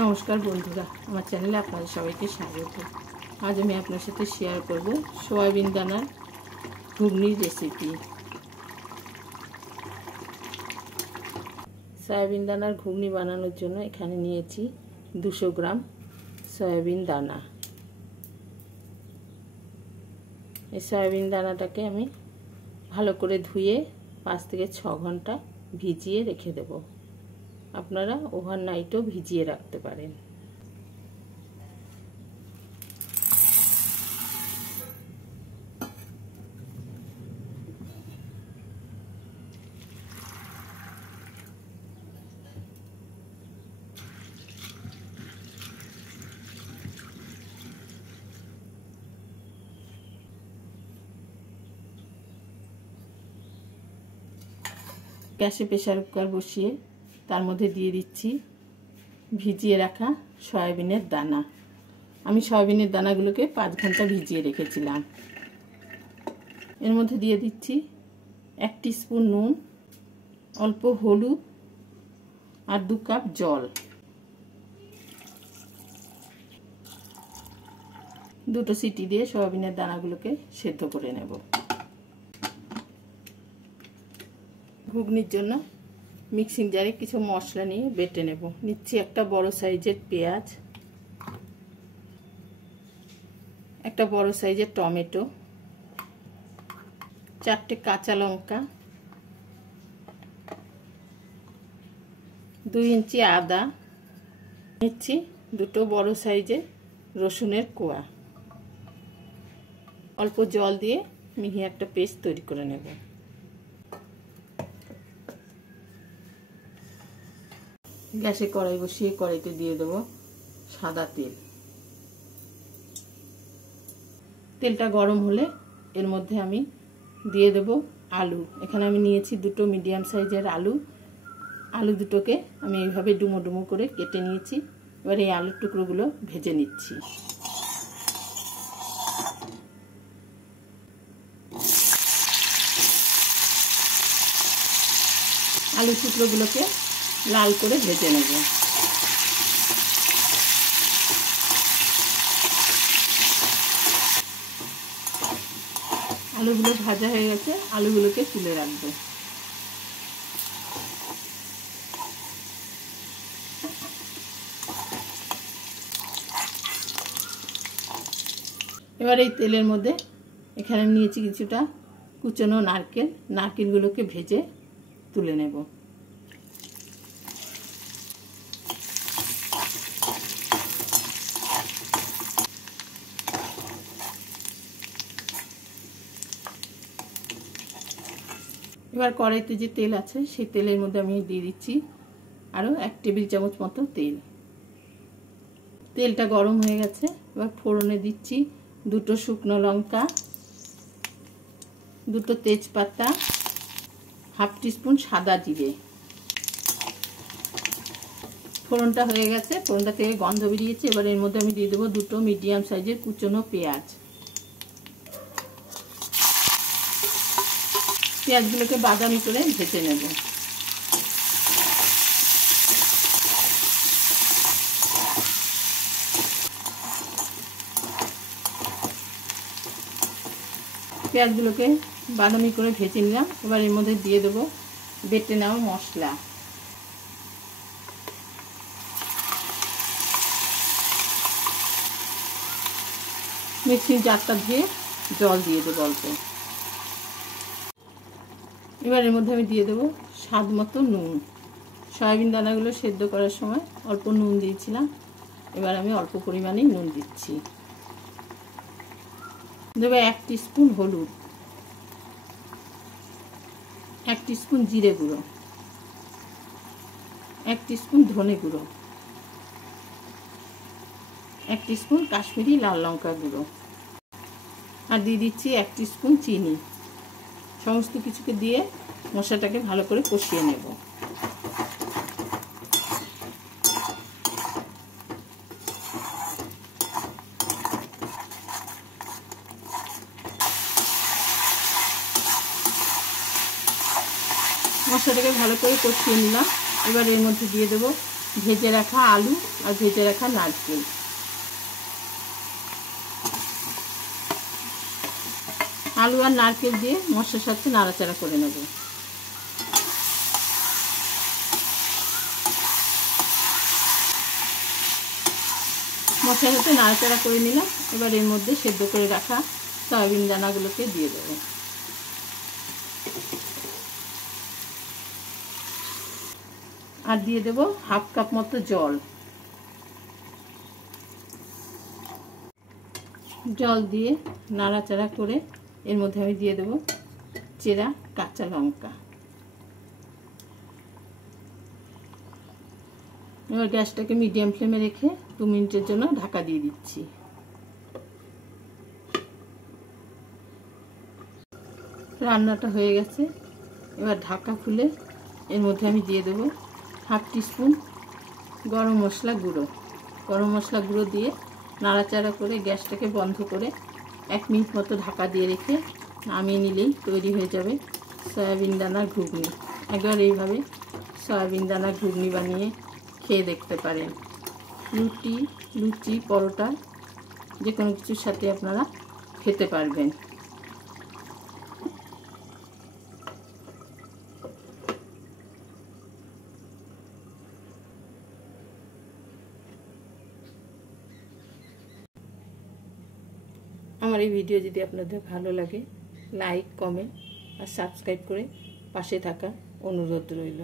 নমস্কার বন্ধুরা, আমার চ্যানেলে আপনাদের সবাইকে স্বাগত। আজ আমি আপনার সাথে শেয়ার করব সয়াবিন দানার ঘুগনির রেসিপি। সয়াবিন দানার ঘুগনি বানানোর জন্য এখানে নিয়েছি 200 গ্রাম সয়াবিন দানা। এই সয়াবিন দানাটাকে আমি ভালো করে ধুয়ে 5 থেকে 6 ঘন্টা ভিজিয়ে রেখে দেব। আপনারা ওভারনাইটও ভিজিয়ে রাখতে পারেন। গ্যাসে প্রেসার কুকার বসিয়ে তার মধ্যে দিয়ে দিচ্ছি ভিজিয়ে রাখা সয়াবিনের দানা। আমি সয়াবিনের দানাগুলোকে 5 ঘন্টা ভিজিয়ে রেখেছিলাম। এর মধ্যে দিয়ে দিচ্ছি 1 টিস্পুন নুন, অল্প হলুদ আর 2 কাপ জল। দুটো সিটি দিয়ে সয়াবিনের দানাগুলোকে সেদ্ধ করে নেব। ঘুগনির জন্য মিক্সিং জারে কিছু মশলা নিয়ে বেটে নেব। নিচ্ছি একটা বড় সাইজের পেঁয়াজ, একটা বড় সাইজের টমেটো, 4টে কাঁচা লঙ্কা, 2 ইঞ্চি আদা, নিচ্ছি 2টো বড় সাইজের রসুনের কোয়া। অল্প জল দিয়ে মিহি একটা পেস্ট তৈরি করে নেব। গ্যাসে কড়াই বসিয়ে কড়াইতে দিয়ে দেবো সাদা তেল। তেলটা গরম হলে এর মধ্যে আমি দিয়ে দেব আলু। এখানে আমি নিয়েছি 2টো মিডিয়াম সাইজের আলু। আলু দুটোকে আমি এইভাবে ডুমো ডুমো করে কেটে নিয়েছি। এবার এই আলুর টুকরোগুলো ভেজে নিচ্ছি। আলুর টুকরোগুলোকে লাল করে ভেজে নেব। আলুগুলো ভাজা হয়ে গেছে, আলুগুলোকে তুলে রাখবো। এবার এই তেলের মধ্যে এখানে নিয়েছি কিছুটা কুচনো নারকেল। নারকেলগুলোকে ভেজে তুলে নেব। এবার কড়াইতে যে তেল আছে সেই তেলের মধ্যে আমি দিয়ে দিচ্ছি আরও 1 টেবিল চামচ মতো তেল। তেলটা গরম হয়ে গেছে। এবার ফোড়নে দিচ্ছি 2টো শুকনো লঙ্কা, 2টো তেজপাতা, 1/2 টিস্পুন সাদা জিরে। ফোড়নটা হয়ে গেছে, ফোড়নটা থেকে গন্ধ বেরিয়েছে। এবার এর মধ্যে আমি দিয়ে দেবো 2টো মিডিয়াম সাইজের কুচনো পেঁয়াজ। পেঁয়াজগুলোকে বাদামি করে ভেজে নেব। পেঁয়াজগুলোকে বাদামি করে ভেজে নিলাম। এবার এর মধ্যে দিয়ে দেবো বেটে নেওয়া মশলা। মিক্সির জারটা ধুয়ে জল দিয়ে দেবো অল্প। এবার এর মধ্যে আমি দিয়ে দেবো স্বাদ মতো নুন। সয়াবিন দানাগুলো সেদ্ধ করার সময় অল্প নুন দিয়েছিলাম। এবার আমি অল্প পরিমাণেই নুন দিচ্ছি। দেবো 1 টিস্পুন হলুদ, 1 টিস্পুন জিরে গুঁড়ো, 1 টিস্পুন ধনে গুঁড়ো, 1 টিস্পুন কাশ্মীরি লাল লঙ্কা গুঁড়ো, আর দিয়ে দিচ্ছি 1 টিস্পুন চিনি। সমস্ত কিছুকে দিয়ে মশলাটাকে ভালো করে কষিয়ে নেব। মশলাটাকে ভালো করে কষিয়ে নিলাম। এবার এর মধ্যে দিয়ে দেবো ভেজে রাখা আলু আর ভেজে রাখা নারকেল। আলু আর নারকেল দিয়ে মশলার সাথে নাড়াচাড়া করে নেব। মশলার সাথে নাড়াচাড়া করে নিলাম। এবার এর মধ্যে সেদ্ধ করে রাখা সয়াবিন দানাগুলোকে দিয়ে দেব। আর দিয়ে দেব হাফ কাপ মতো জল। জল দিয়ে নাড়াচাড়া করে এর মধ্যে আমি দিয়ে দেব চেরা কাঁচা লঙ্কা। এবার গ্যাসটাকে মিডিয়াম ফ্লেমে রেখে 2 মিনিটের জন্য ঢাকা দিয়ে দিচ্ছি। রান্নাটা হয়ে গেছে। এবার ঢাকা খুলে এর মধ্যে আমি দিয়ে দেব হাফ টিস্পুন গরম মশলা গুঁড়ো। গরম মশলা গুঁড়ো দিয়ে নাড়াচাড়া করে গ্যাসটাকে বন্ধ করে 1 মিনিট মতো ঢাকা দিয়ে রেখে নামিয়ে নিলেই তৈরি হয়ে যাবে সয়াবিন দানার ঘুগনি। একবার এইভাবে সয়াবিন দানার ঘুগনি বানিয়ে খেয়ে দেখতে পারেন। রুটি, লুচি, পরোটা যে কোনো কিছুর সাথে আপনারা খেতে পারবেন। আমার এই ভিডিও যদি আপনাদের ভালো লাগে, লাইক, কমেন্ট আর সাবস্ক্রাইব করে পাশে থাকা অনুরোধ রইল।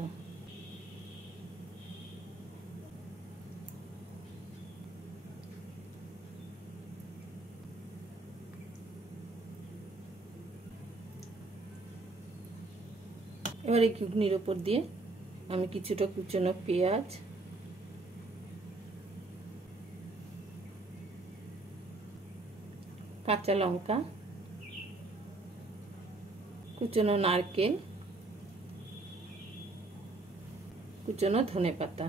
এবার এই ঘুগনির ওপর দিয়ে আমি কিছুটা কুচনো পেঁয়াজ, কাঁচা লঙ্কা, কুচনো নারকেল, কুচনো ধনেপাতা